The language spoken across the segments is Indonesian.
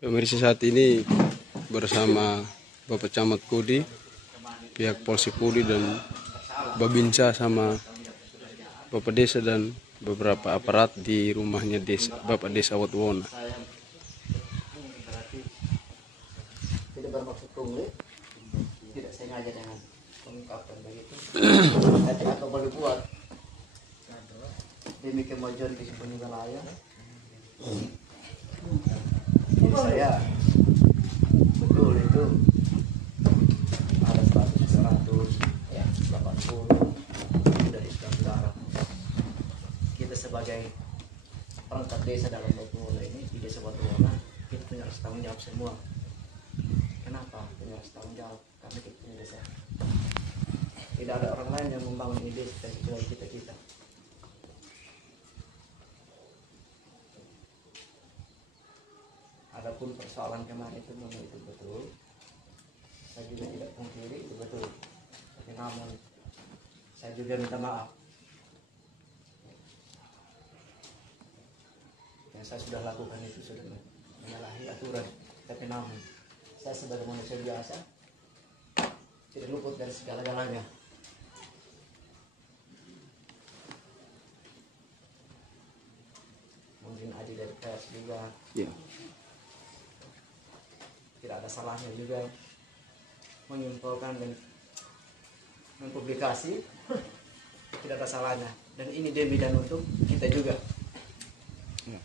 Pemirsa, saat ini bersama Bapak Camat Kudi, pihak Polsek Kudi dan Babinsa sama Bapak Desa dan beberapa aparat di rumahnya Bapak Desa Watwona. Tidak bermaksud pungli, tidak sengaja dengan mengungkapkan begitu. Tapi apa boleh buat demi kemajuan di sebuah wilayah. Jadi saya betul itu ada 100 ya 80 dari Islam Barat. Kita sebagai perangkat desa dalam Watwona ini di desa Watwona, kita punya rasa tanggung jawab semua. Kenapa punya rasa tanggung jawab? Karena kita punya desa. Tidak ada orang lain yang membangun ini desa kecuali kita. Adapun persoalan kemarin itu memang itu betul. Saya juga tidak pungkiri itu betul. Tapi namun saya juga minta maaf. Yang saya sudah lakukan itu sudah menyalahi aturan. Tapi namun saya sebagai manusia biasa tidak luput dari segala-galanya. Mungkin Adi dari pers juga. Ya. Tidak ada salahnya juga menyimpulkan dan mempublikasi. Tidak ada salahnya. Dan ini demi dan untuk kita juga. Ya.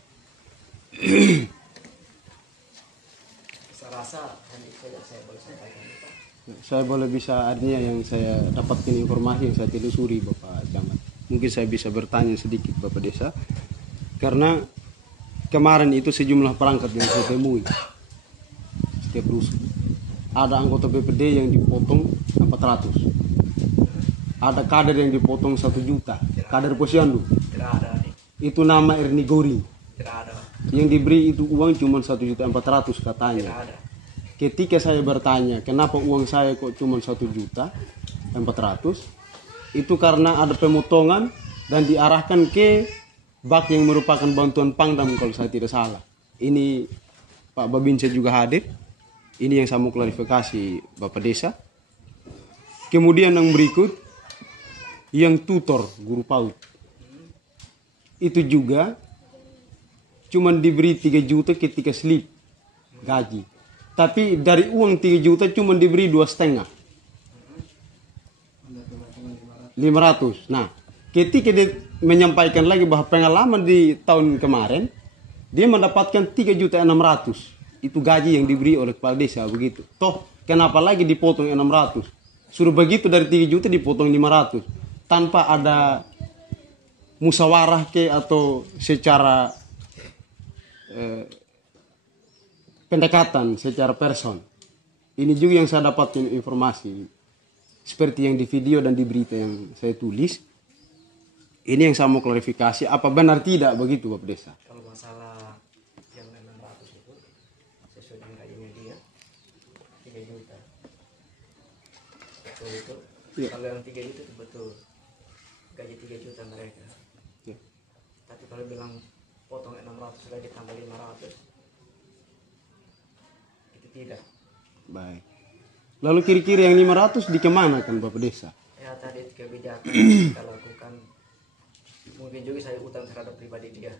Saya rasa hanya itu yang saya boleh sampaikan. Saya boleh bisa artinya yang saya dapatkan informasi yang saya telusuri Bapak Camat. Mungkin saya bisa bertanya sedikit Bapak Desa. Karena kemarin itu sejumlah perangkat yang saya temui. Setiap rusun ada anggota BPD yang dipotong 400, ada kader yang dipotong 1 juta, kader posyandu. Tidak ada nih. Itu nama Erni Gori. Tidak ada. Yang diberi itu uang cuma 1.400.000 katanya. Tidak ada. Ketika saya bertanya kenapa uang saya kok cuma 1.400.000, itu karena ada pemotongan dan diarahkan ke bak yang merupakan bantuan Pangdam kalau saya tidak salah. Ini Pak Babinsa juga hadir. Ini yang saya mau klarifikasi Bapak Desa. Kemudian yang berikut, yang tutor guru PAUD itu juga cuma diberi 3 juta ketika slip gaji. Tapi dari uang 3 juta cuma diberi 2,5. 500. Nah, ketika dia menyampaikan lagi bahwa pengalaman di tahun kemarin, dia mendapatkan 3.600.000. Itu gaji yang diberi oleh kepala desa begitu. Toh kenapa lagi dipotong 600? Suruh begitu dari 3 juta dipotong 500 tanpa ada musyawarah ke atau secara pendekatan secara person. Ini juga yang saya dapatkan informasi seperti yang di video dan di berita yang saya tulis. Ini yang saya mau klarifikasi, apa benar tidak begitu Bapak Desa? Kalau masalah yang 600 itu sesuai dengan gajinya dia 3 juta. Betul itu. Ya. Kalau yang 3 juta itu betul. Gaji 3 juta mereka. Ya. Tapi kalau bilang potong 600 sudah ditambah 500 itu tidak. Baik. Lalu kira-kira yang 500 dikemanakan Bapak Desa? Ya tadi kebijakan yang kita lakukan mungkin juga saya utang terhadap pribadi dia.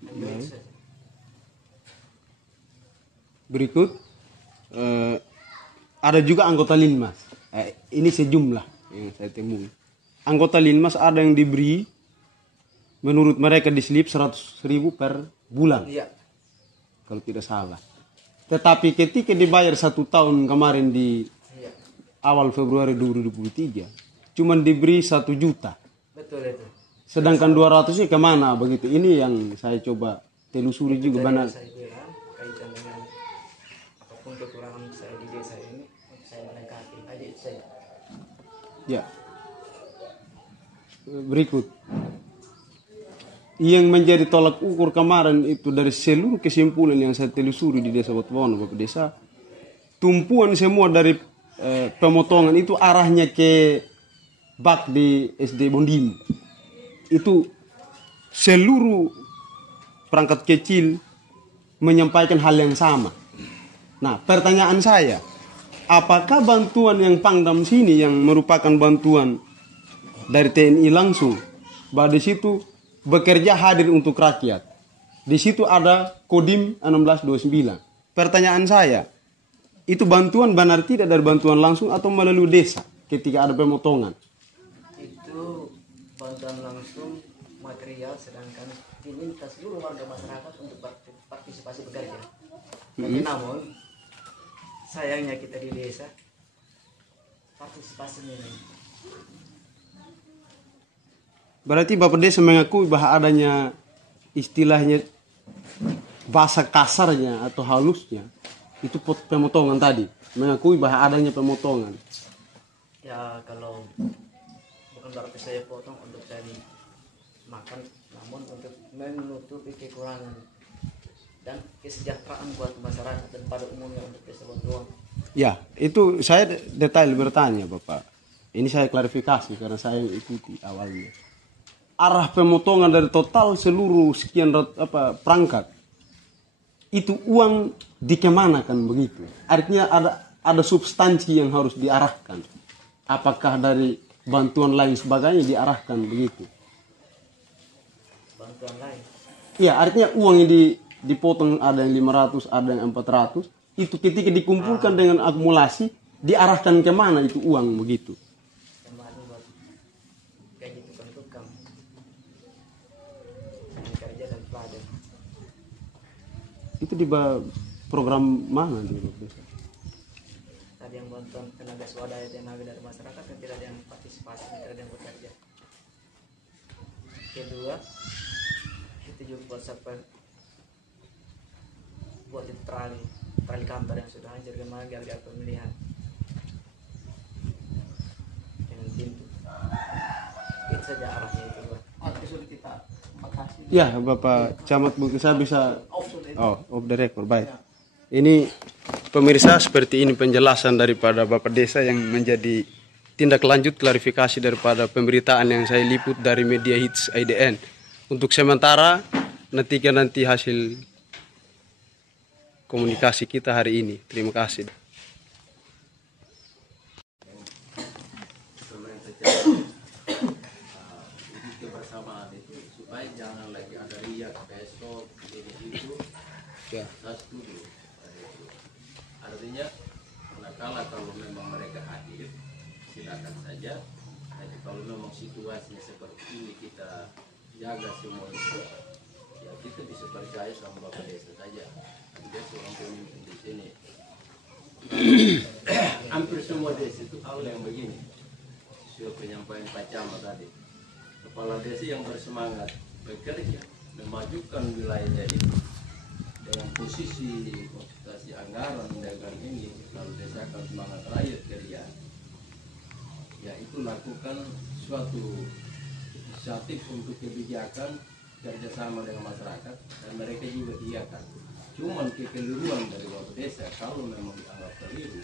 Baik. Berikut ada juga anggota Linmas. Ini sejumlah yang saya temui. Anggota Linmas ada yang diberi menurut mereka diselip 100.000 per bulan. Iya. Kalau tidak salah. Tetapi ketika dibayar 1 tahun kemarin di Iya. awal Februari 2023 cuma diberi 1 juta. Betul itu. Sedangkan 200-nya kemana begitu? Ini yang saya coba telusuri juga benar. Saya bilang kaitan dengan apapun kekurangan saya di desa ini untuk saya melengkapi aja itu saja. Ya. Berikut. Yang menjadi tolak ukur kemarin itu dari seluruh kesimpulan yang saya telusuri di Desa Watwona Bapak Desa, tumpuan semua dari pemotongan itu arahnya ke bak di SD Bondim. Itu seluruh perangkat kecil menyampaikan hal yang sama. Nah, pertanyaan saya, apakah bantuan yang Pangdam sini yang merupakan bantuan dari TNI langsung, bahwa di situ bekerja hadir untuk rakyat. Di situ ada Kodim 1629. Pertanyaan saya, itu bantuan benar tidak dari bantuan langsung atau melalui desa ketika ada pemotongan? Itu bantuan langsung material, sedangkan diminta seluruh warga masyarakat untuk partisipasi bekerja. Tapi namun sayangnya kita di desa partisipasi minim. Berarti Bapak Desa mengakui bahwa adanya istilahnya bahasa kasarnya atau halusnya itu pemotongan tadi, mengakui bahwa adanya pemotongan. Ya kalau bukan berarti saya potong untuk cari makan, namun untuk menutupi kekurangan dan kesejahteraan buat masyarakat dan pada umumnya untuk desa Bondoang. Ya, itu saya detail bertanya Bapak. Ini saya klarifikasi karena saya ikuti awalnya. Arah pemotongan dari total seluruh sekian perangkat itu uang dikemanakan begitu? Artinya ada substansi yang harus diarahkan. Apakah dari bantuan lain sebagainya diarahkan begitu? Bantuan lain? Iya, artinya uang yang dipotong ada yang 500, ada yang 400. Itu ketika dikumpulkan dengan akumulasi, diarahkan kemana itu uang begitu? Kemarin buat gaji tukang-tukang, kerja dan pelajar. Itu di program mana di desa? Tadi yang bantuan tenaga swadaya tenaga dari masyarakat yang tidak ada yang partisipasi, tidak ada yang bekerja. Kedua, itu juga buat buat itu trali kantor yang sudah hancur kemarin gara-gara pemilihan dengan pintu. Itu saja arahnya itu Pak. Sudah kita makasih. Ya Bapak Camat, mungkin saya bisa off the record, baik. Ini pemirsa, seperti ini penjelasan daripada Bapak Desa yang menjadi tindak lanjut klarifikasi daripada pemberitaan yang saya liput dari media Hits IDN. Untuk sementara nantikan nanti hasil komunikasi kita hari ini. Terima kasih. Kebersamaan itu supaya jangan lagi ada riak besok ini itu. Ya. Saya setuju. Artinya manakala kalau memang mereka hadir silakan saja. Tapi kalau memang situasinya seperti ini kita jaga semua itu, ya kita bisa percaya sama Bapak Desa saja. Dia seorang pemimpin di sini. Hampir semua desa itu hal yang begini. Sesuai penyampaian Pak Camat tadi. Kepala desa yang bersemangat bekerja, memajukan wilayahnya itu dengan posisi konsultasi anggaran dengan ini, kalau desa akan semangat rakyat kerja, ya itu lakukan suatu inisiatif untuk kebijakan kerjasama dengan masyarakat dan mereka juga iakan. Cuman kekeliruan dari Bapak Desa kalau memang dianggap keliru,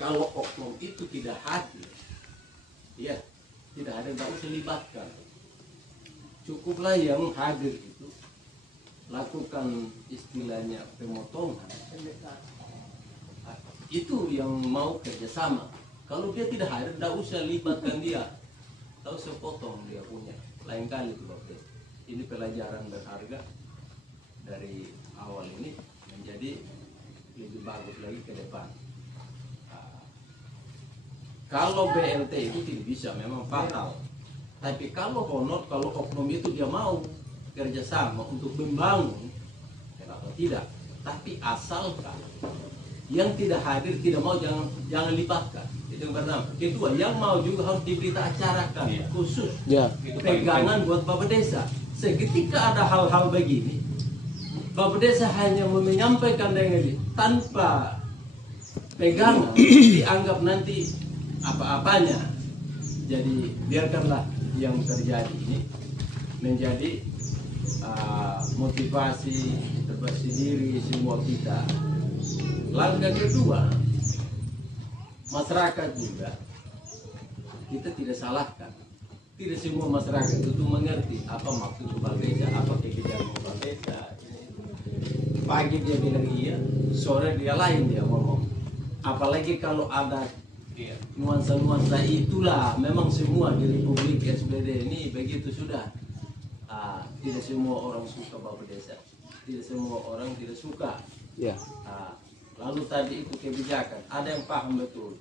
kalau oknum itu tidak hadir, ya tidak ada, tidak usah libatkan. Cukuplah yang hadir itu lakukan istilahnya pemotongan. Itu yang mau kerjasama. Kalau dia tidak hadir, tidak usah libatkan dia, tidak usah potong dia punya. Lain kali itu Bapak Desa. Ini pelajaran berharga dari awal ini menjadi lebih bagus lagi ke depan. Kalau BLT itu tidak bisa, memang fatal. Tapi kalau honor, kalau oknum itu dia mau kerjasama untuk membangun, kenapa tidak? Tapi asalkan yang tidak hadir tidak mau, jangan libatkan. Itu yang pertama. Kedua, yang mau juga harus diberita acarakan khusus pegangan buat Bapak Desa. Seketika ada hal-hal begini, Bapak Desa hanya menyampaikan dengan tanpa pegangan, dianggap nanti apa-apanya. Jadi biarkanlah yang terjadi ini menjadi motivasi terbersih diri semua kita. Langkah kedua, masyarakat juga kita tidak salahkan. tidak semua masyarakat itu mengerti apa maksud kepala desa, apa kebijakan kepala desa. Pagi dia bilang iya, sore dia lain dia ngomong. Apalagi kalau ada nuansa-nuansa itulah, memang semua di Republik SBD ini begitu sudah. Tidak semua orang suka bapak desa, tidak semua orang tidak suka. Ya. Lalu tadi itu kebijakan, ada yang paham betul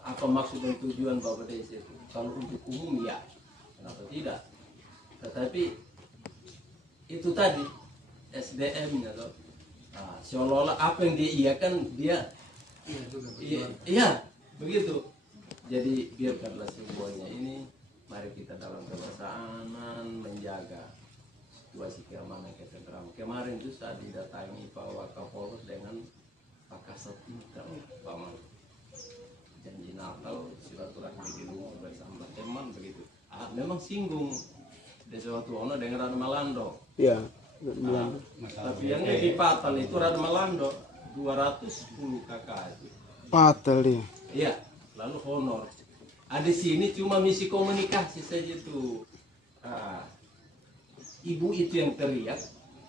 apa maksud dan tujuan bapak desa itu. Kalau untuk umum ya, kenapa tidak? Tetapi itu tadi SDM-nya loh. Seolah-olah apa yang dia iakan dia iya begitu. Jadi biarkanlah semuanya ini, mari kita dalam kebersamaan menjaga situasi keamanan ketentraman. Kemarin itu saat didatangi Pak Wakapolres dengan Pak Kasat Intel, Paman janji Natal silaturahmi di rumah bersama teman begitu. Memang singgung Desa Watuono dengan Rada Malando. Ya. Tapi yang lebih fatal itu Rada Malando 210 kakak itu. Fatal dia. Iya, lalu honor. Di sini cuma misi komunikasi saja tuh. Ibu itu yang teriak,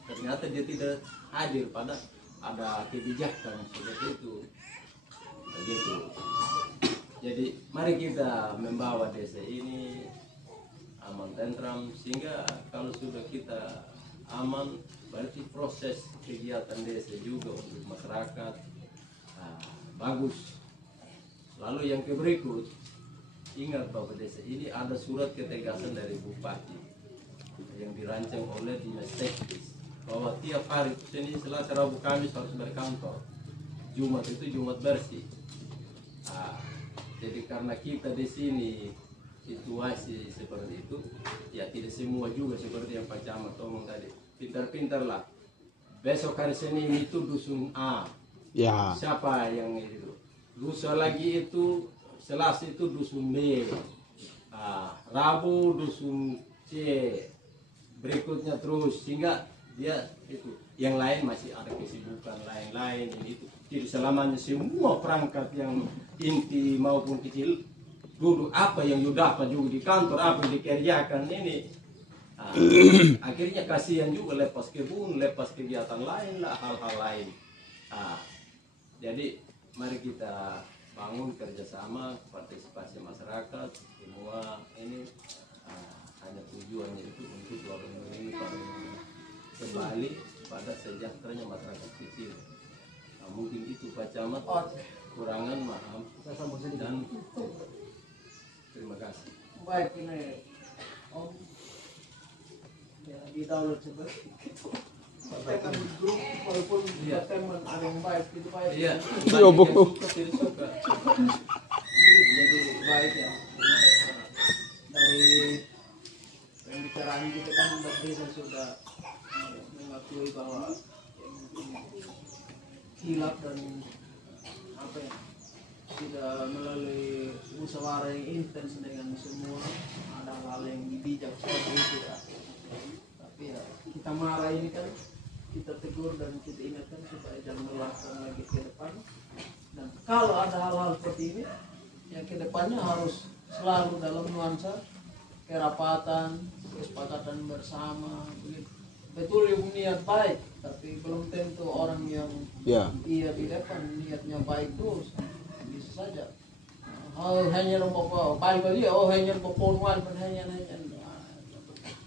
ternyata dia tidak hadir pada ada kebijakan seperti itu. Begitu. Jadi mari kita membawa desa ini aman tentram, sehingga kalau sudah kita aman berarti proses kegiatan desa juga untuk masyarakat bagus. Lalu yang berikut, ingat Bapak Desa, ini ada surat ketegasan dari Bupati yang dirancang oleh Dinas Teknis bahwa tiap hari Senin, Selasa, Rabu, Kamis harus berkantor. Jumat itu Jumat bersih. Jadi karena kita di sini situasi seperti itu, ya tidak semua juga seperti yang Pak Camat ngomong tadi. Pintar-pintarlah. Besok hari Senin itu dusun A. Ya. Siapa yang itu? Lusa lagi itu Selasa itu dusun B. Rabu dusun C. Berikutnya terus, sehingga dia itu yang lain masih ada kesibukan lain-lain ini itu. Jadi selamanya semua perangkat yang inti maupun kecil duduk apa yang dapat juga di kantor, apa yang dikerjakan ini. Akhirnya kasihan juga lepas kebun, lepas kegiatan lain lah, hal-hal lain. Jadi mari kita bangun kerjasama, partisipasi masyarakat, semua ini hanya tujuannya itu untuk orang ini kembali pada sejahteranya masyarakat kecil. Mungkin itu Pak Camat, kurangan maaf dan terima kasih. Baik, ini Om ya, di download seperti itu. Teman grup walaupun teman ada yang baik itu baik. Iya. Tidak suka. Jadi baik ya. Dari pembicaraan kita kan Mbak Desa sudah mengakui bahwa hilaf dan apa ya, tidak melalui musyawarah yang intens dengan semua, ada hal yang bijak seperti itu ya. Tapi ya kita marah ini kan kita tegur dan kita ingatkan supaya jangan melakukan lagi ke depan. Dan kalau ada hal-hal seperti ini, yang ke depannya harus selalu dalam nuansa kerapatan, kesepakatan bersama, begitu. Betul niat baik, tapi belum tentu orang yang iya di depan niatnya baik terus bisa saja. Hanya lupa baik aja, hanya berpuluhan hanya.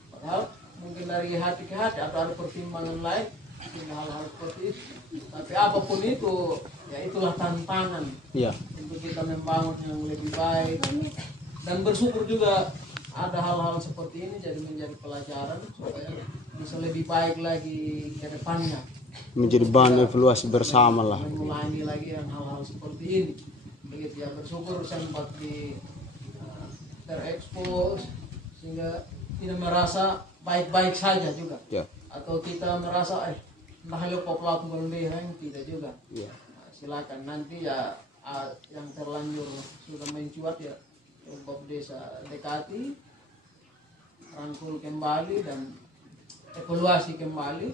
Padahal mungkin dari hati ke hati atau ada pertimbangan lain, hal-hal seperti itu. Tapi apapun itu, ya itulah tantangan untuk kita membangun yang lebih baik dan bersyukur juga ada hal-hal seperti ini jadi menjadi pelajaran supaya bisa lebih baik lagi ke depannya. Menjadi bahan evaluasi bersama lah. Mengulangi lagi yang hal-hal seperti ini. Begitu ya, bersyukur sempat di terekspos sehingga tidak merasa baik-baik saja juga. Ya. Atau kita merasa entah lupa pelaku berlebihan, tidak juga. Ya. Nah, silakan nanti ya yang terlanjur sudah mencuat ya Bapak Desa dekati, rangkul kembali dan evaluasi kembali,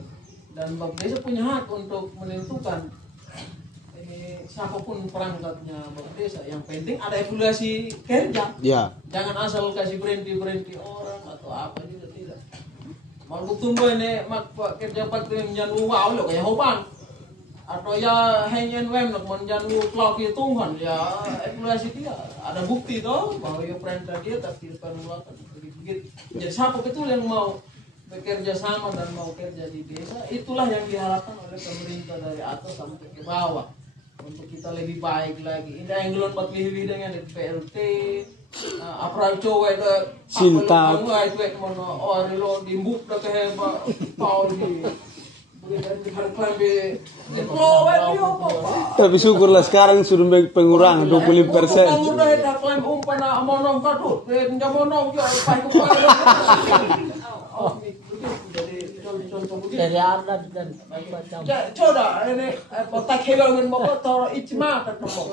dan Bapak Desa punya hak untuk menentukan ini ini siapapun perangkatnya Bapak Desa, yang penting ada evaluasi kerja. Ya. Jangan asal kasih berhenti orang atau apa juga, tidak. Mau tumbuh ini mak kerja pak yang jangan wow lo kayak hoban atau ya hangin wem nak menjangan clock itu kan ya evaluasi dia ada bukti toh bahwa ya perintah dia tapi penularan begitu. Jadi siapa itu yang mau bekerja sama dan mau kerja di desa, itulah yang diharapkan oleh pemerintah dari atas sampai ke bawah untuk kita lebih baik lagi. Ini yang gelon 4 dengan PLT, apa cowok itu Cinta. itu mana orang lo dimbuk dah ke Paul di Tapi syukurlah sekarang sudah pengurangan 25%. Kamu dah dah klaim umpana monong kadu, monong yo Dari adat dan macam. Coba ini tak hilangin bapak taruh ijma kan bapak.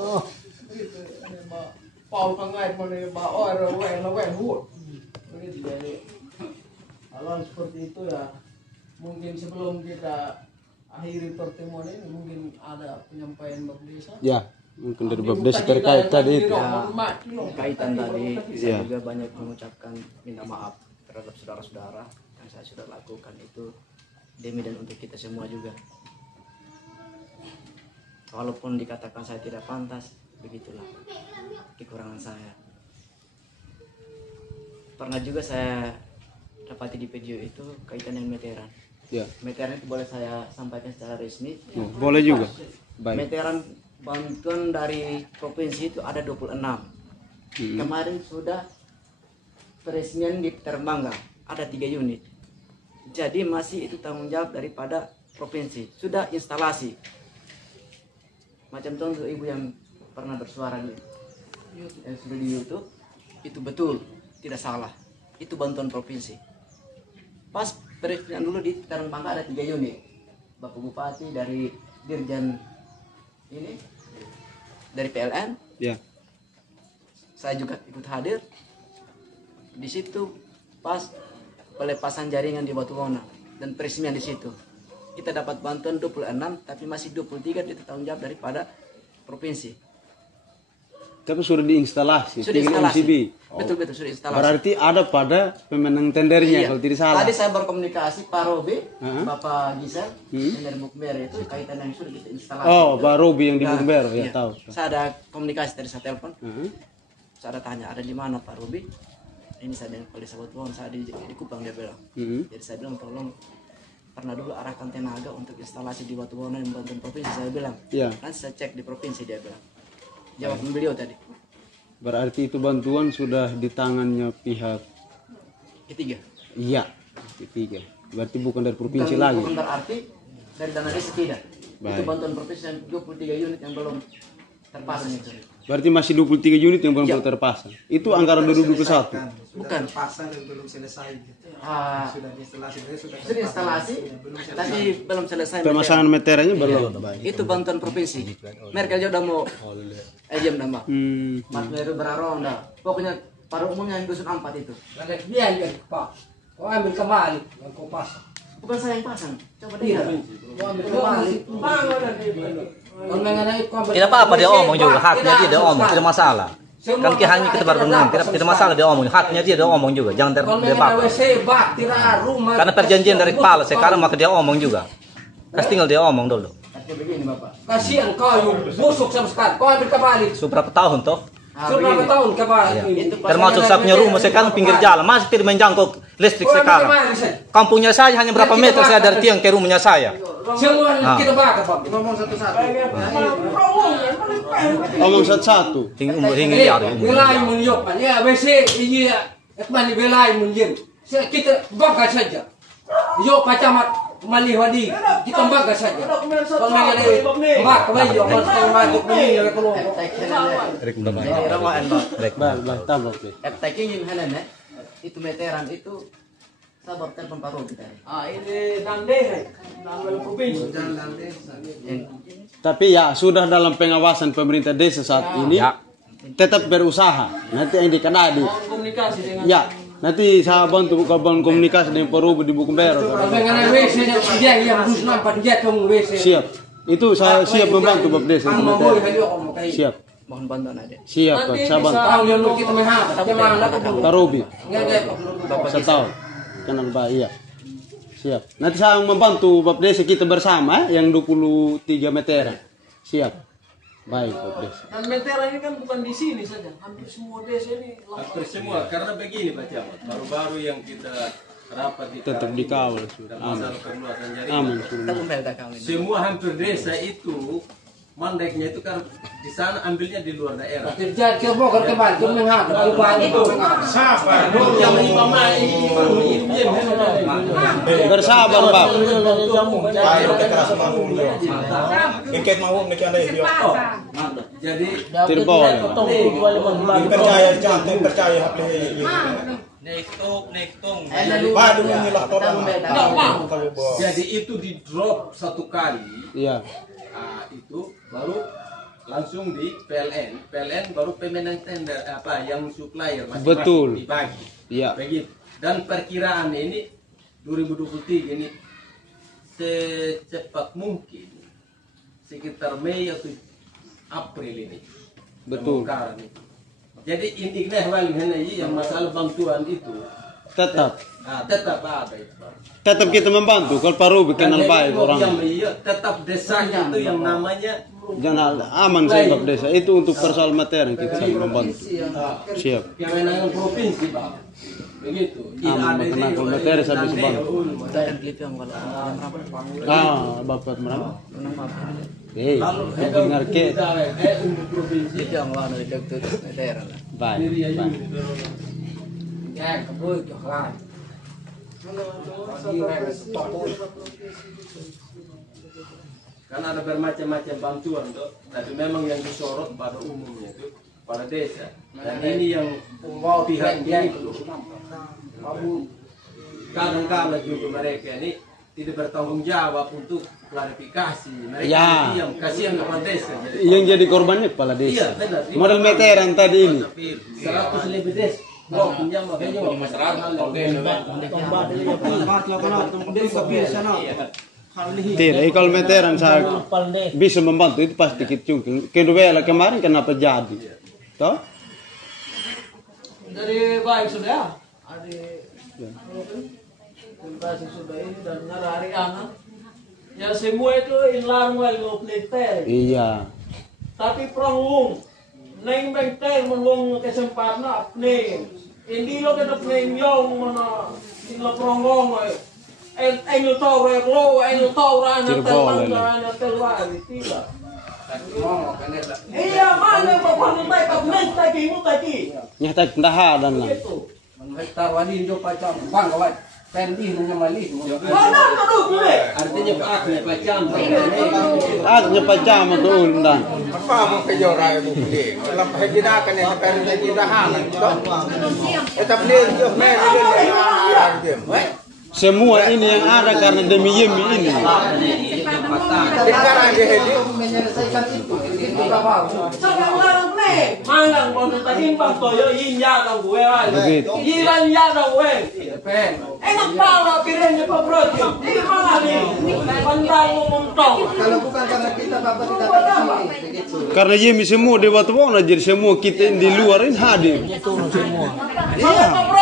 Paul kangai mana bapak orang wen hut. Begitu jadi. Kalau seperti itu ya mungkin sebelum kita akhiri pertemuan ini mungkin ada penyampaian Bapak Desa. Ya, mungkin dari Bapak Desa terkait tadi itu. Kaitan tadi saya juga banyak mengucapkan minta maaf terhadap saudara-saudara yang saya sudah lakukan itu demi dan untuk kita semua juga. Walaupun dikatakan saya tidak pantas, begitulah kekurangan saya. Pernah juga saya dapati di video itu kaitan dengan meteran. Ya. Meteran itu boleh saya sampaikan secara resmi. Boleh juga. Baik. Meteran bantuan dari provinsi itu ada 26. Kemarin sudah peresmian di Terbangga ada 3 unit. Jadi masih itu tanggung jawab daripada provinsi. Sudah instalasi. Macam contoh ibu yang pernah bersuara di yang sudah di YouTube itu betul, tidak salah. Itu bantuan provinsi. Pas peresmian dulu di Terbangga ada 3 unit. Bapak Bupati dari Dirjen ini dari PLN. Ya. Saya juga ikut hadir. Di situ pas pelepasan jaringan di Batuwona dan peresmian di situ. Kita dapat bantuan 26 tapi masih 23 itu tanggung jawab daripada provinsi. Tapi sudah diinstalasi, Sudah tinggal instalasi. MCB. Betul sudah instalasi. Berarti ada pada pemenang tendernya Iya. kalau tidak salah. Tadi saya berkomunikasi Pak Robi, Uh-huh. Bapak Gisel, yang dari Bukber itu kaitan yang sudah kita instalasi. Oh, itu. Pak Robi yang di Nah, Bukber, ya iya. tahu. Saya ada komunikasi dari saya telepon. Saya ada tanya, ada di mana Pak Robi? Ini saya dengan Kepala Desa Batuwona, saya di Kupang dia bilang. Jadi saya bilang tolong pernah dulu arahkan tenaga untuk instalasi di Batuwona yang bantuan provinsi, saya bilang. Iya. Nanti saya cek di provinsi dia bilang. Jawab beliau tadi. Berarti itu bantuan sudah di tangannya pihak Ketiga. iya, ketiga. Berarti bukan dari provinsi Bukan- lagi. Bukan berarti dari dana desa tidak. Itu Baik. bantuan provinsi yang 23 unit yang belum terpasang itu. Berarti masih 23 unit yang belum terpasang. Itu anggaran 2021. Bukan. Pasang dan belum selesai. Ah, Sudah diinstalasi, sudah sudah instalasi, tapi belum selesai. Pemasangan meterannya belum. Itu bantuan provinsi. Mereka aja udah mau jam nambah. Hmm. Mas Meru beraronda. Pokoknya pada umumnya yang dusun 4 itu. Dia lihat Pak. Kau ambil kembali yang kau pasang. Bukan saya yang pasang. Coba dia. Kau ambil kembali. Tidak apa-apa dia omong juga, haknya dia omong, tidak masalah. Kan hanya kita baru dengar, tidak masalah dia omong, haknya dia omong juga, jangan terdebat. Karena perjanjian dari kepala sekarang maka dia omong juga. Kasih tinggal dia omong dulu. Tapi begini Bapak. Kasihan kau yang busuk sama sekali. Kau ambil kembali. Sudah berapa tahun toh? Berapa tahun kembali? Itu Termasuk saya punya rumah sekarang pinggir jalan, masih tidak menjangkau listrik Kau ambil sekarang. kembali saya. Kampungnya saya hanya berapa meter saya dari tiang ke rumahnya saya. Semua kita bakar Pak. ngomong satu-satu. Omong satu-satu. Hingga jari. Belai menyopan. Ya WC ini ya. Kembali belai menjem. Kita bakar saja. Yo kacamat malihwadi kita bakar saja. Kalau ada bakar aja kalau setengah masuk ini ya kalau. Ini ramaan Pak. Baik, tambah. Pak. Efteking hanan itu meteran itu sabar telepon Pak Robi tadi. Ini Dande, Dande provinsi. Tapi ya sudah dalam pengawasan pemerintah desa saat ini. Ya. Tetap berusaha. Nanti yang dikenadi. Komunikasi dengan Ya, nanti saya bantu bangun komunikasi dengan Pak Robi di Bukber. Dengan WC nya dia yang dus nampak dia kamu WC. Siap. Itu saya siap membantu Bapak Desa. Siap. Mohon bantuan aja. Siap, Pak. Saya bantu. Tahun yang kita mehak, Pak Robi. Setahun. Kenal Pak, iya. Siap. Nanti saya membantu Bapak Desa kita bersama yang 23 meter. Siap. Baik, Bapak Desa. Dan meteran ini kan bukan di sini saja, hampir semua desa ini. Hampir semua, karena begini Pak Camat, baru-baru yang kita rapat di Tetap dikawal. Aman. masalah perluasan jaringan. Aman. Kita membela kami. Semua hampir desa itu mandeknya itu kan di sana ambilnya di luar daerah. Kerja ke bawah ke bawah, ke mehak, ke bawah itu. Yang menimpa ini Bersabar, Pak. Iket mau nek anda itu. jadi Tidak boleh. Percaya cantik percaya hap lehe. Baru ngilah orang. jadi itu di drop satu kali. Iya. Itu baru langsung di PLN baru pemenang tender apa yang supplier masing-masing Betul. dibagi. Iya. Begitu. Dan perkiraan ini 2023 ini secepat mungkin sekitar Mei atau April ini. Betul. Pembongkaran itu. Jadi intinya yang masalah bantuan itu Tetap. tetap ada itu. Tetap kita membantu. Kalau Pak Robi kenal baik orang. Iya, tetap desa itu yang namanya Jangan aman saya Bapak Desa. Itu untuk persoalan materi kita membantu. Siap. kewenangan provinsi Pak. Begitu. Aman, karena kalau materi saya bisa bantu. Dan gitu yang kalau Bapak merah. Lalu Dengar ke. untuk provinsi itu yang lawan dari dokter daerah lah. Baik. sendiri aja. Ya, kebun lah. Kan ada bermacam-macam bantuan tuh, tapi memang yang disorot pada umumnya itu pada desa. Dan ini yang pihak ini kadang-kala juga mereka ini tidak bertanggung jawab untuk klarifikasi. Mereka Ya. diam, kasihan kepada desa. Jadi, Yang jadi korbannya kepala iya, desa. benar. Model meteran tadi ini. 100 lebih desa. Blok pinjam makanya Tidak, kalau meteran saya bisa membantu itu pasti kita cungking. Kedua kemarin kenapa jadi? Toh? Dari baik sudah, terima kasih sudah ini dan hari anak. Ya semua itu inlang well ngopleter. Iya. Tapi prong neng bengter menwong kesempatan apne. Hindi lo kita neng yong mana sila prongong en lo tau lo en lo tau rana telang rana telwa tidak. Iya mana bapak tay kap neng tay mo tay. Nyata ndahadan lah. Gitu. Hektar wali do pacam, bang kawat. Pendi nya mali. Mana tuh gue? artinya aknya pacam. Aknya pacam itu undang. Apa mau kejora ibu gede? Dalam hidinakan yang akan hidahan toh. Tetap lihat tuh Semua ini yang ada karena demi Yemi ini. sekarang dia Menyelesaikan itu berapa? Sangat larang nih. Manggang kono tadi bang toyo inya dong gue aja. Begitu. Ilan ya dong gue. Pen. Enak pala pirenya Pak Bro. Ini mana nih? Pandang ngomong tong. Kalau bukan karena kita Bapak tidak ada di sini, begitu. Karena Yemi semua dewa tuan jadi semua kita yang di luar ini hadir. Iya Pak Bro.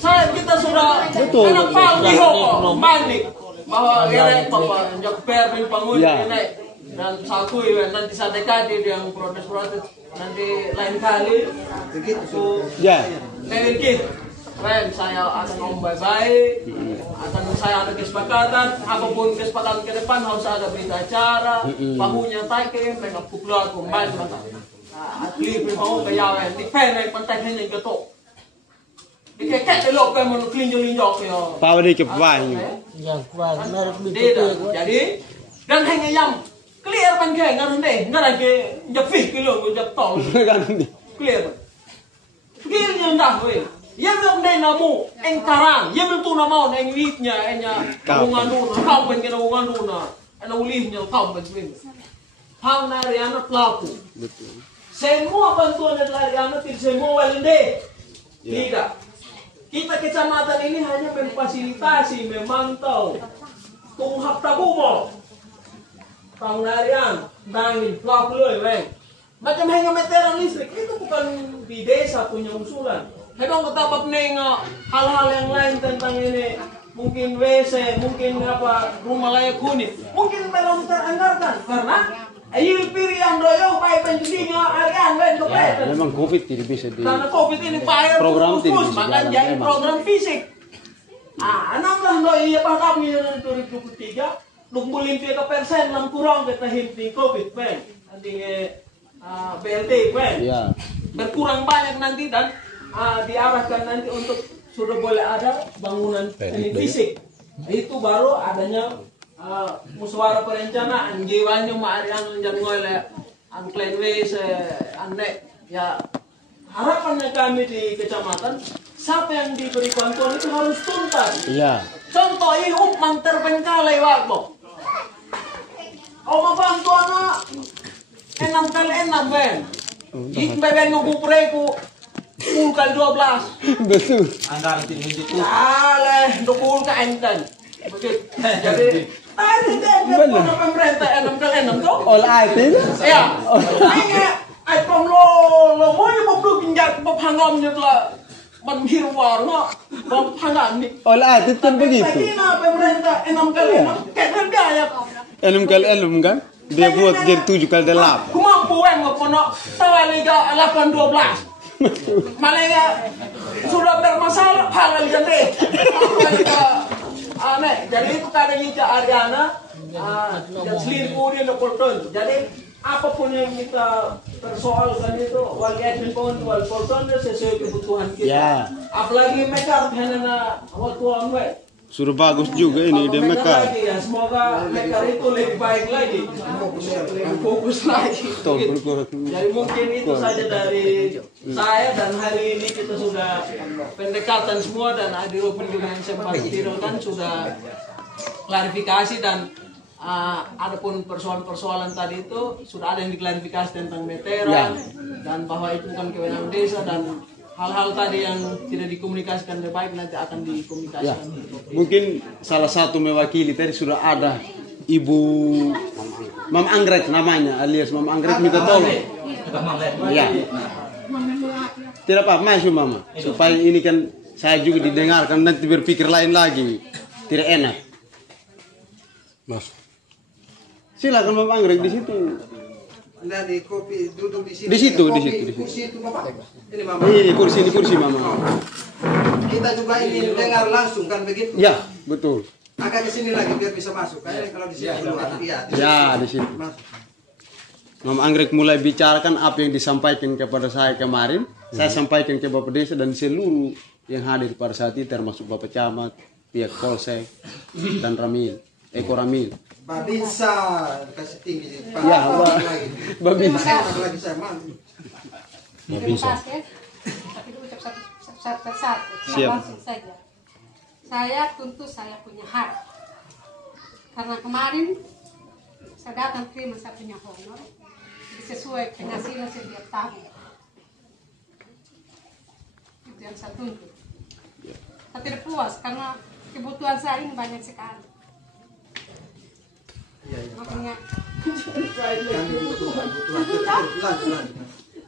Saya kita sudah Betul. enak pala di hoko. Manik. Bahwa ini Bapak Jakper bin Pangun Ya. ini. Dan satu nanti saya dekati yang protes-protes nanti lain kali. Begitu. Ya. Lain kit. Ren, saya akan ngomong baik-baik, akan saya ada kesepakatan, apapun kesepakatan ke depan harus ada berita acara, bahunya takim, mereka pukul kembali mata. Atli mau kayawan, di pen pantai ini ketok. Dikekek elok kan mau kelinjok-linjok ya. Pawa di kepain. Jadi dan hanya yang clear pan ke ngaron deh, ngaran ke japih kilo jap tol. Kan Clear. Clear yang dah weh. Yang belum deh namu engkarang, yang belum tu nama eng witnya, enya bungan duna, kau pun kena bungan duna, ena ulihnya kau pun swing. Hang nari anak pelaku. Betul. Semua bantuan dari anak tidak semua walende. Tidak. Kita kecamatan ini hanya memfasilitasi, memantau, tunghap tabumo. pengunarian, tangin, flok loy, weng. Macam hanya meteran listrik itu bukan di desa punya usulan. Hedong ketapap nengok hal-hal yang lain tentang ini, mungkin WC, mungkin apa rumah layak huni, mungkin belum teranggarkan karena ayo pilihan doyo baik penjudinya arian weng kepet. Memang COVID tidak bisa di. Karena COVID ini bayar program tidak fokus, bisa maka jalan, jadi memang. program fisik. Enamlah doyo iya pak kami 2023, lumbulin 3% lam kurang kita hinti COVID weng, artinya BLT weng. Iya. Berkurang banyak nanti dan diarahkan nanti untuk sudah boleh ada bangunan ini fisik. Itu baru adanya musyawarah perencanaan jiwanya maarian jangan oleh angklen wes anek ya harapannya kami di kecamatan siapa yang diberi bantuan itu harus tuntas. Iya. Contoh ini mang terbengkalai waktu. Oma bantuan 6 kali 6 ben. Ini beben ngukupreku 10 kali 12. Betul. Anggaran tidak hidup. Aleh, 20 ke enten. Begitu. Jadi tadi dia pemerintah 6 kali 6 tuh. All IT. Ya. Ai pom lo mo yo mo pinjak mo hangom ni la man hirwar no. Mo hangam ni. All IT kan begitu. Lagi na pemerintah 6 kali 6. Kayak biaya. 6 kali 6 kan? Dia buat jadi 7 kali 8. Kumampu mo kono tawali ka 8 12. Malaya sudah bermasalah halal jadi aneh jadi itu kadang kita Ariana dan selingkuh dia leporton jadi apapun yang kita persoalkan itu wali admin pun wali porton sesuai kebutuhan kita apalagi mereka hanya waktu onwe Sudah bagus juga ini dia Mekar. Ya, semoga Mekar itu lebih baik lagi, lebih fokus lagi. Jadi mungkin itu saja dari saya dan hari ini kita sudah pendekatan semua dan Adiro pun juga yang sempat viralkan sudah klarifikasi dan adapun persoalan-persoalan tadi itu sudah ada yang diklarifikasi tentang meteran dan bahwa itu bukan kewenangan desa dan hal-hal tadi yang tidak dikomunikasikan dengan baik nanti akan dikomunikasikan. Mungkin salah satu mewakili tadi sudah ada Ibu Mam Anggrek namanya alias Mam Anggrek minta tolong. Ya. Tidak apa, maju Mama. Supaya ini kan saya juga didengarkan nanti berpikir lain lagi. Tidak enak. Mas. Silakan Mam Anggrek di situ. Anda di kopi duduk di sini. Di situ. Kursi itu Bapak. Ini Mama. Ini kursi Mama. Kita juga ingin dengar langsung kan begitu? Ya, betul. Agak ke sini lagi biar bisa masuk. Kayaknya kalau di sini luar. Ya, di situ. Mam Anggrek mulai bicarakan apa yang disampaikan kepada saya kemarin. Saya sampaikan ke Bapak Desa dan seluruh yang hadir pada saat itu termasuk Bapak Camat, pihak Polsek dan Ramil. Eko Ramil. Babinsa kasih tinggi. Ya, Babinsa. Lagi saya mandi. Terima kasih. Tapi ucap satu persatu. Langsung saja. Saya tentu saya punya hak. Karena kemarin saya datang terima saya punya honor sesuai penghasilan setiap tahun. Itu yang saya tuntut. Saya tidak puas karena kebutuhan saya ini banyak sekali. Makanya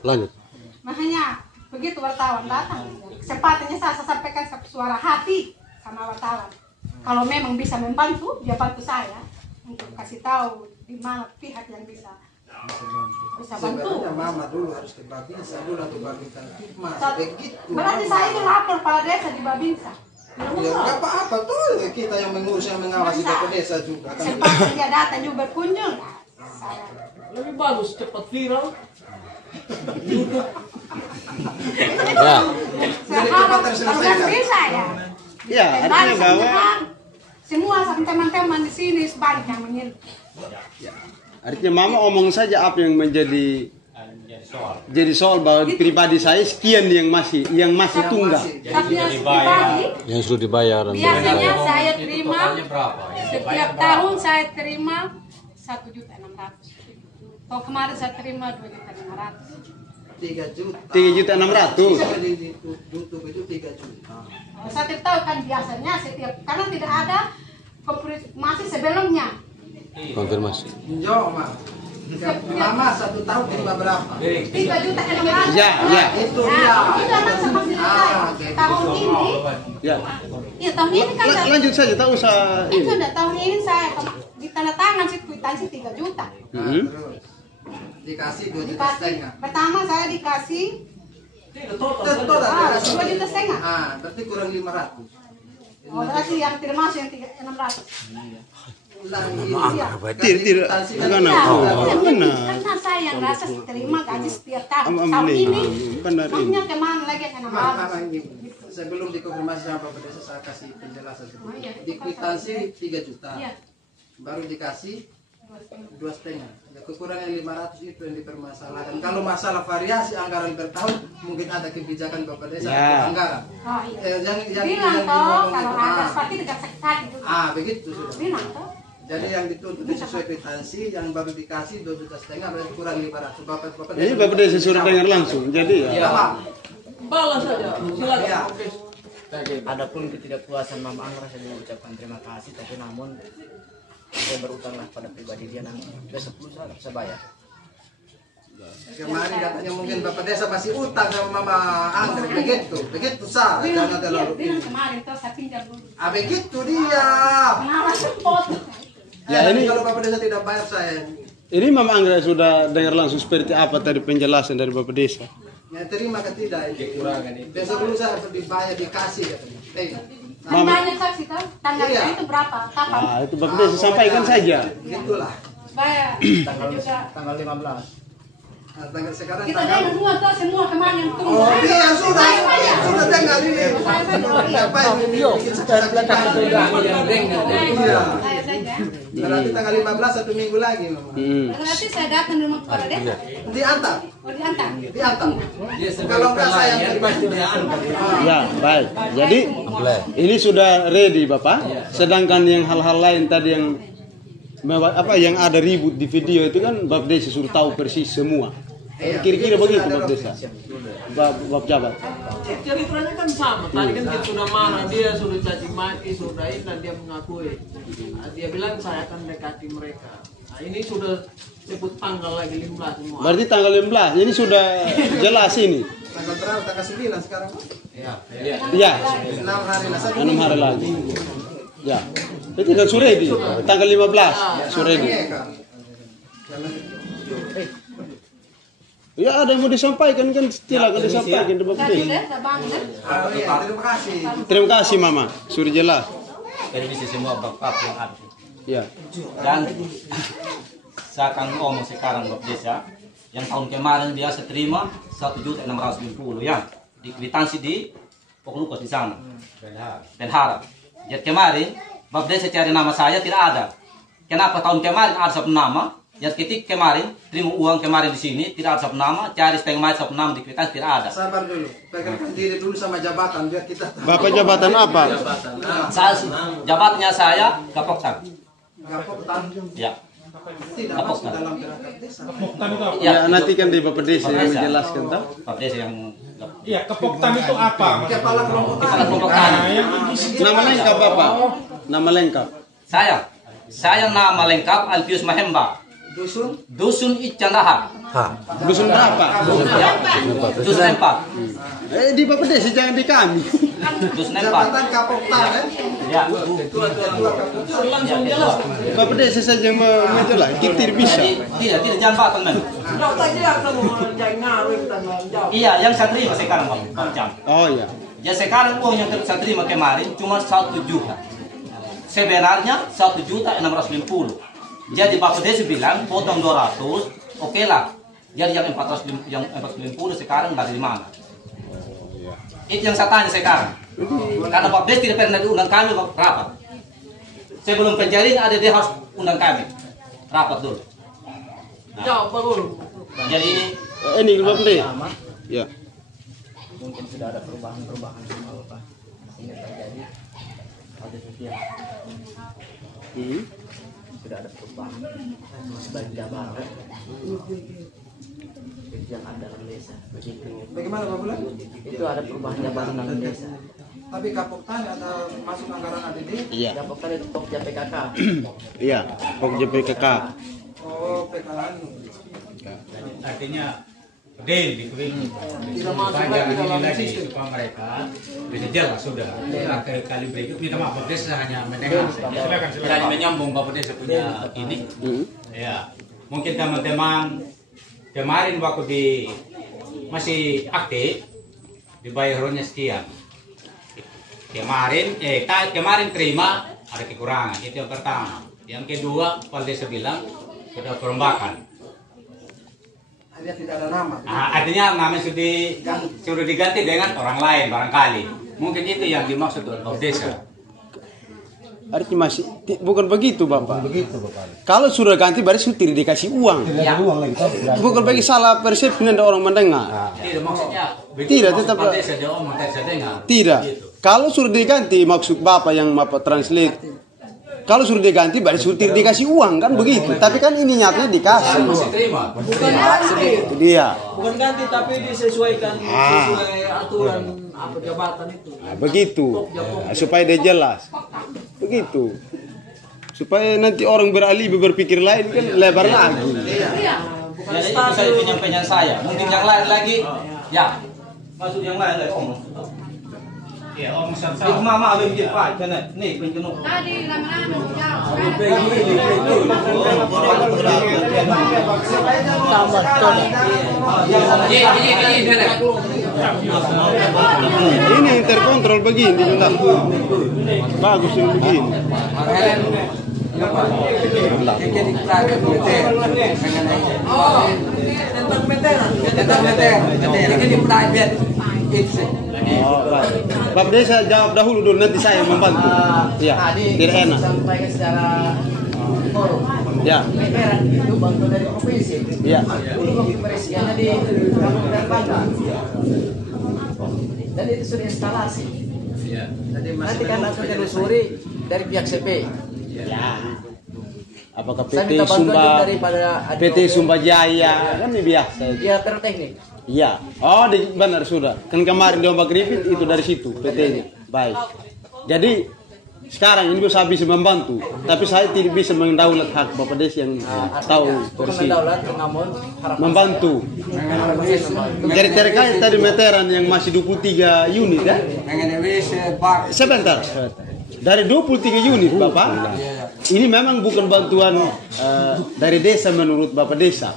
lanjut. makanya begitu wartawan datang, secepatnya saya sampaikan suara hati sama wartawan. Kalau memang bisa membantu, dia bantu saya untuk kasih tahu di mana pihak yang bisa bantu. Mama dulu harus ke Babinsa dulu atau Babinsa. Berarti saya ini lapor pada desa di Babinsa. Ya nggak apa-apa tuh kita yang mengurus yang mengawasi Bapak Desa juga. Sempat dia datang juga berkunjung. Lebih bagus cepat viral. Ya. Jadi cepat terselesaikan. Bisa ya. Ya, artinya bahwa semua teman-teman di sini sebanyak yang menyentuh. artinya Mama omong saja apa yang menjadi soal bahwa pribadi saya sekian yang masih tunggak. Tapi yang pribadi Yang sudah dibayar. biasanya saya terima setiap tahun saya terima 1.600.000. Kalau kemarin saya terima 2.500.000. 3.600.000. 3.600.000. Tutup itu 3 juta. Saya tidak tahu kan biasanya setiap karena tidak ada masih sebelumnya Konfirmasi. Jauh, Mak. Lama 1 tahun terima berapa? 3.600.000. Ya. Itu dia. Itu anak sama tahun ini. Ya. Iya, tahun ini kan. Lanjut saja, tak usah Itu ini. udah tahun ini saya ditandatangan sih kwitansi 3 juta. Dikasih 2,5 juta. Dikasih. Pertama saya dikasih Total 2,5 juta. berarti kurang 500. Oh, berarti yang tidak masuk yang 600. Iya. Tidak. Bukan Karena saya yang rasa terima gaji setiap tahun. Tahun ini, benar ini. maksudnya kemana lagi yang 600. Sebelum dikonfirmasi sama Bapak Desa saya kasih penjelasan sedikit. Oh, iya. Di kwitansi 3 juta. Iya. Baru dikasih 2,5. Kekurangan 500 itu yang dipermasalahkan. Kalau masalah variasi anggaran per tahun, mungkin ada kebijakan Bapak Desa atau anggaran. Oh, iya. Yang Bilang toh kalau ada seperti dekat sakit gitu. begitu sudah. Bilang toh. Jadi yang dituntut sesuai kwitansi, yang baru dikasih 2,5 juta berarti kurang 500. Bapak Ini Bapak Desa suruh dengar langsung. Jadi ya. Balas saja. Silakan. Ya. Adapun ketidakpuasan Mama Angra saya mengucapkan terima kasih, tapi namun saya berutanglah pada pribadi dia nanti besok lusa bisa bayar. Kemarin katanya mungkin Bapak Desa masih utang sama Mama Anggra, begitu sah. Jangan terlalu Bilang kemarin toh saya pinjam dulu. begitu dia. Pengawas foto. Ya, ini- kalau Bapak Desa tidak bayar saya, Ini Mama Anggra sudah dengar langsung seperti apa tadi penjelasan dari Bapak Desa. ya terima ke tidak itu. Besok dulu saya dibayar dikasih katanya. Kan banyak saksi toh. Tanggalnya itu berapa? Kapan? Itu Bapak Desa sampaikan saja. Itulah. Supaya juga Tanggal 15. Sekarang kita dengar semua toh semua kemarin yang tunggu. Oh iya sudah Saya dengar ini. Apa ini? Saya saja. Berarti tanggal 15 1 minggu lagi, Mama. Berarti saya datang di rumah kepala desa. Diantar. Oh, diantar. Diantar. Kalau enggak saya Ya, baik. Jadi ini sudah ready Bapak. Sedangkan yang hal-hal lain tadi yang yang ada ribut di video itu kan Bapak Desa suruh tahu persis semua. Kira-kira begitu Bapak Desa. Bapak Jabat. Ceritanya kan sama. Tadi kan dia sudah marah, dia sudah caci maki, sudah ini dan dia mengakui. Dia bilang saya akan dekati mereka. Nah, ini sudah sebut tanggal lagi 15 semua. Berarti tanggal 15. Ini sudah jelas ini. tanggal berapa? Tanggal 9 sekarang. Ya. 6 hari lah. 6 hari lagi. Ya. Itu sudah suredi. Tanggal 15 suredi. Ya ada yang mau disampaikan kan silakan disampaikan di Bapak Desa. Terima kasih. Terima kasih Mama. Sudah jelas. Permisi semua Bapak yang ada. Ya. Dan saya akan ngomong sekarang Bapak Desa, yang tahun kemarin dia terima 1.650 ya, di kwitansi di Poklukas di sana. Benhara. Jadi kemarin Bapak Desa cari nama saya tidak ada. Kenapa tahun kemarin ada satu nama? Jadi ketika kemarin terima uang kemarin di sini tidak ada satu nama, cari setengah mati satu nama di kwitansi tidak ada. Sabar dulu. Perkenalkan diri dulu sama jabatan biar kita tahu. Bapak jabatan apa? Saya jabatannya saya Kapoktan. Gapoktan. Ya. Tidak masuk dalam perangkat desa. Ya, nanti kan di Bapak Desa yang Desa. menjelaskan toh. Bapak Desa yang Iya, Kepoktan itu apa? Kepala kelompok Kepala kelompok tani. Nama lengkap Bapak. Nama lengkap. Saya nama lengkap Alfius Mahemba. Dusun Icandaha. Dusun berapa? Ya. Dusun 4. Di Bapak Desa jangan di kami. Dusun 4. jabatan Kapoktan Ya. Langsung jelas. Bapak Desa saja menjelaskan. Kita tidak bisa. Tidak jambatan men. Jauh saja kalau jangan ngaruh kita jauh. Iya, yang saya terima sekarang Bang Jam. Oh ya. Ya sekarang uang yang saya terima kemarin cuma 1 juta. Sebenarnya 1.650.000. Jadi Bapak Desa bilang potong 200, oke lah. Jadi yang 450 sekarang dari mana? Itu yang saya tanya sekarang. Karena Bapak Desa tidak pernah diundang kami rapat. Sebelum penjaringan ada dia harus undang kami rapat dulu. Jauh bagus. Jadi Ini Bapak Desa. Ya. Mungkin sudah ada perubahan-perubahan sama Bapak. Sehingga terjadi ada setiap sudah ada perubahan sebagai jabatan yang ada dalam desa. Begitu. Bagaimana Pak Bulan? Itu ada perubahan jabatan dalam desa. Tapi Kapok Tani ada masuk anggaran ADD. Iya. Kapok Tani itu Pokja PKK. Iya, Pokja PKK. Oh, PKK. Artinya Del Tidak masuk lagi dalam sistem. supaya mereka bisa jelas sudah. Kali berikut minta maaf Bapak Desa hanya mendengar. Silakan. Dan menyambung Bapak Desa punya ini. Ya, mungkin teman-teman kemarin waktu masih aktif dibayar hanya sekian. Kemarin terima ada kekurangan, itu yang pertama. Yang kedua, Pak Desa bilang sudah perombakan. Dia tidak ada nama. Artinya nama sudah diganti dengan orang lain barangkali. Mungkin itu yang dimaksud oleh Pak Desa. Artinya masih bukan begitu Bapak. Kalau sudah ganti berarti sudah dikasih uang. Bukan bagi salah persepsi ada orang mendengar. Tidak maksudnya. Tidak, tetap. Pak Desa dia omong saya dengar. Tidak. Kalau sudah diganti maksud Bapak yang Bapak translate. Kalau sudah diganti berarti sudah dikasih uang kan begitu. Tapi kan ini nyatanya dikasih. Terima. Bukan ganti. Itu dia. Bukan ganti tapi disesuaikan sesuai aturan apa jabatan itu. Nah, begitu. Supaya dia jelas. Begitu. Supaya nanti orang beralih berpikir lain kan lebar lagi. Ya, itu saya penyampaian saya. Mungkin yang lain lagi. Ya. Maksud yang lain lagi omong. Ya, omong Di sama. mama abang je pak kena. Nih penjenuh. Tadi lama-lama jauh. Ini interkontrol begini bentar. Bagus ini begini. Oh, Bapak Desa jawab dahulu nanti saya membantu. Iya, tidak enak. Sampaikan secara forum. Ya, Itu bantuan dari provinsi. iya. Presiden di Kabupaten Bandar. Dan itu sudah instalasi. Nanti kan akan ditelusuri dari pihak CP. Ya. Apakah Saya PT minta bantuan Sumba juga daripada PT Sumba Jaya kan ini biasa. dia teknik. Iya. Oh, benar sudah. Kan kemarin di Ombak Ripit itu dari situ PT-nya. Baik. Jadi sekarang ini saya bisa membantu, tapi saya tidak bisa mendaulat hak Bapak Des yang tahu Bukan persis. mendaulat, namun harapan Membantu. Jadi terkait tadi meteran yang masih 23 unit ya. Sebentar. Dari 23 unit Bapak, ini memang bukan bantuan dari desa menurut Bapak Desa.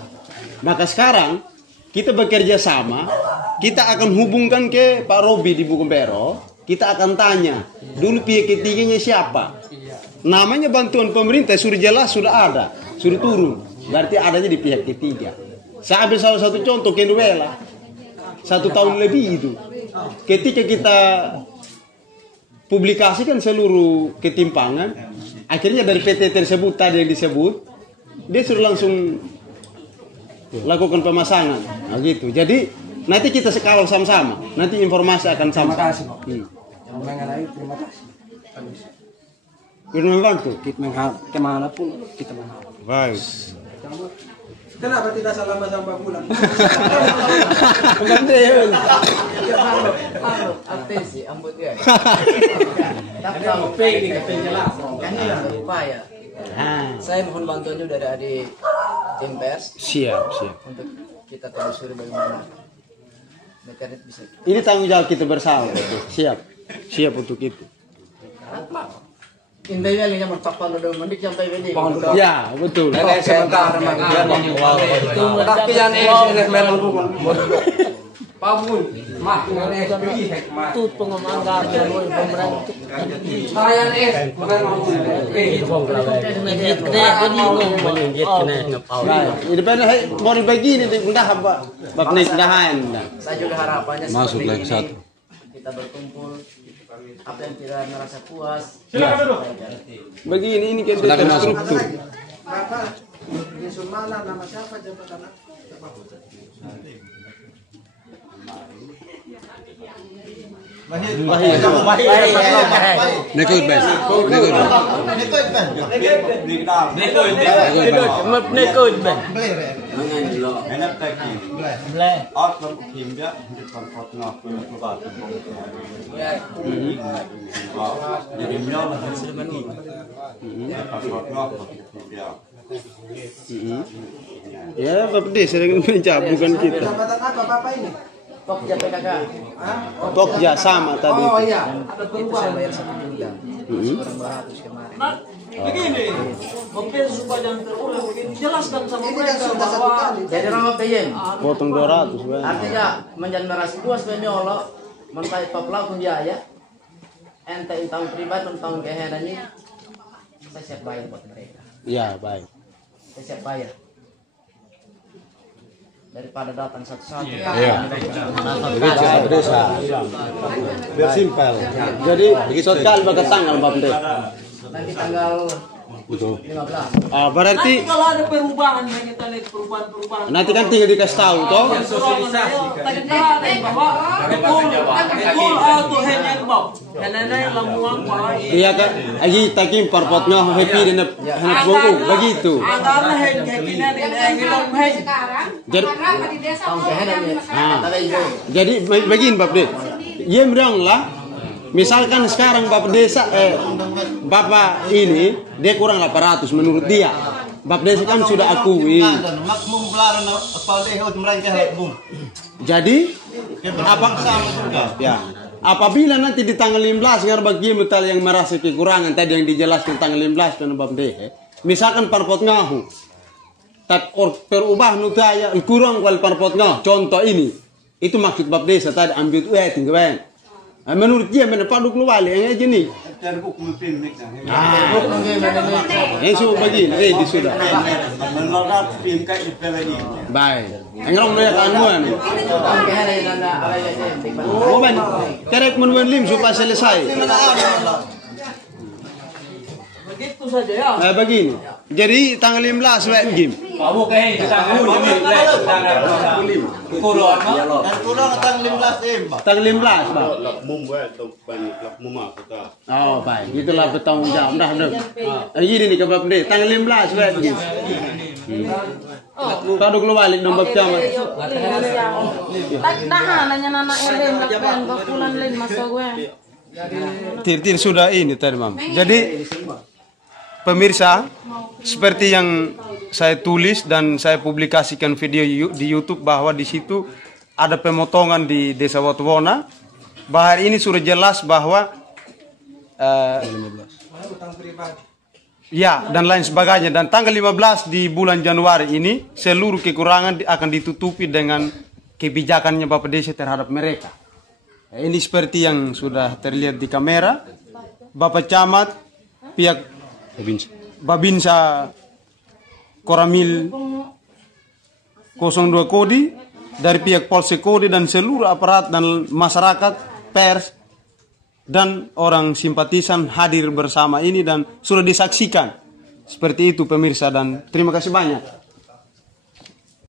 Maka sekarang kita bekerja sama, kita akan hubungkan ke Pak Robi di Bukumpero, kita akan tanya, dulu pihak ketiganya siapa? Namanya bantuan pemerintah sudah jelas, sudah ada, sudah turun. Berarti adanya di pihak ketiga. Saya ambil salah satu contoh, Kenduela. 1 tahun lebih itu. Ketika kita publikasikan seluruh ketimpangan, akhirnya dari PT tersebut tadi yang disebut, dia sudah langsung lakukan pemasangan. Nah gitu. Jadi nanti kita sekawal sama-sama. Nanti informasi akan sama. Terima kasih Pak. Terima kasih. Kita membantu. Kemanapun kita mau. Baik. Kenapa tidak sama-sama pulang? Atensi, ambut dia. Tapi berupaya. Saya mohon bantuan juga dari adik tim pers Siap. untuk kita telusuri bagaimana meteran bisa. Ini tanggung jawab kita bersama. Siap untuk itu. Indah ini yang berpapan udah mendik sampai ini. Ya, betul. Sebentar, Tapi yang ini memang bukan. Pabun, mah Itu penganggaran pemerintah. saya memang Ini benar mau dibagi ini dah Pak. Bab naik dahan. Saya juga harapannya Masuk seperti lagi ini, satu. kita berkumpul, apa yang tidak merasa puas. Begini ini kita struktur. Bapak di Sumala nama siapa jabatan? Ya, Bapak Des sering mencabut bukan kita. Jabatan apa Bapak ini? Pokja PKK. Pokja sama tadi. Oh iya. Ada Itu saya bayar 1 juta. Kurang 200 kemarin. Nah, begini, mobil supaya jangan terulang begini, jelaskan sama Ini kan mereka sudah 1 bahwa kali. Jadi orang PJM. Potong 200 Bang. Artinya menjan meras dua sepenyolo mentai top lau pun jaya. Ente tahun pribadi tahun keheran ini saya siap bayar buat mereka. Ya, baik. Saya siap bayar. Daripada datang satu-satu. Biar simpel. Jadi total bagai tanggal Bapak Des. Nanti tanggal 15. Berarti nanti kalau ada perubahan, kita lihat perubahan-perubahan. nanti kan tinggal dikasih tahu toh. Iya kan, lagi takim parpotnya happy dan hendak buku begitu. Jadi, jadi begini Bapak Des, ya bilang lah, misalkan sekarang Bapak Desa, Bapak ini dia kurang 800 menurut dia. Bapak Desa kan sudah akui. Jadi apa? Ya. Apabila nanti di tanggal 15 ngar bagi metal yang merasa kekurangan tadi yang dijelaskan tanggal 15 dan Bapak Desa, misalkan parpot ngahu, tapi perubah nutaya kurang kual parpot ngahu. Contoh ini, itu maksud Bapak Desa tadi ambil tinggal. Menurut dia menepadu keluar yang aja nih. Yang sudah begini, ready sudah. Baik. Engrong lihat anuan. Oh ban, kerek menuan lim supaya selesai. Begitu saja ya. Begini. Jadi tanggal 15 web game. Kamu kayak di sana kurang Tanggal 15, Pak. Oh, baik. Itulah bertanggung jawab. Dah. Gini nih ke Bapak Des. Tanggal 15 web game. Tadu keluar balik nombor camat. Tir sudah ini tadi, Mam. Jadi pemirsa, seperti yang saya tulis dan saya publikasikan video di YouTube bahwa di situ ada pemotongan di Desa Watowona. Bahwa ini sudah jelas bahwa ya dan lain sebagainya. Dan tanggal 15 di bulan Januari ini seluruh kekurangan akan ditutupi dengan kebijakannya Bapak Desa terhadap mereka. Ini seperti yang sudah terlihat di kamera. Bapak Camat, pihak Babinsa Koramil 02 Kodi, dari pihak Polsek Kodi dan seluruh aparat dan masyarakat, pers dan orang simpatisan hadir bersama ini dan sudah disaksikan. Seperti itu pemirsa dan terima kasih banyak.